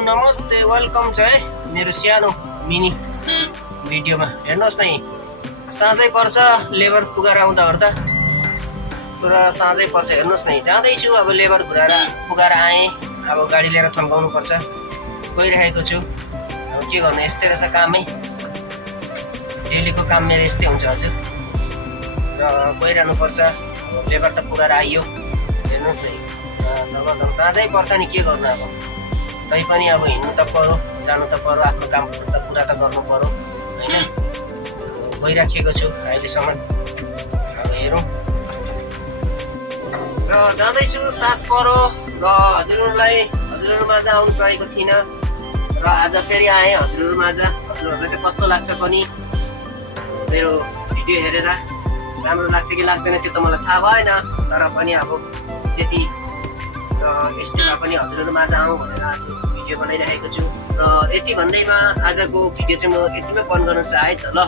नमस्ते वेलकम छ है मेरो सानो मिनी भिडियोमा। हेर्नुहोस् न, साँझै पर्छ, लेबर पुगाएर आउँदा ओर्दा पुरा साँझै पर्छ। हेर्नुहोस् न, जाँदैछु, अब लेबर पुगाएर आएँ। अब गाडी लिएर थन्काउनु पर्छ, गइरहेको छु। अब के गर्नु, यस्तै रहेछ कामै, डेलीको काम मेरो यस्तै हुन्छ हजुर। र गइरहनु पर्छ, लेबर त पुगाएर आइयो। हेर्नुहोस् न, लगभग साँझै पर्छ नि, के गर्नु। अब तै पनि अब हिँड्नु त पर्यो, जानु त पर्यो, आफ्नो काम त पुरा त गर्नु पर्यो होइन। गइराखेको छु अहिलेसम्म, अब हेरौँ। र जाँदैछु, सास पर्यो र हजुरहरूमाझ आउनु सकेको थिइनँ र आज फेरि आएँ हजुरहरूमाझ। हजुरहरूलाई चाहिँ कस्तो लाग्छ पनि मेरो भिडियो हेरेर, राम्रो लाग्छ कि लाग्दैन त्यो त मलाई थाहा भएन, तर पनि अब त्यति र यस्तै भए पनि हजुरहरूमाझ आउँ भनेर आज भिडियो बनाइरहेको छु। र यति भन्दैमा आजको भिडियो चाहिँ म यतिमै बन्द गर्न चाहेँ त ल।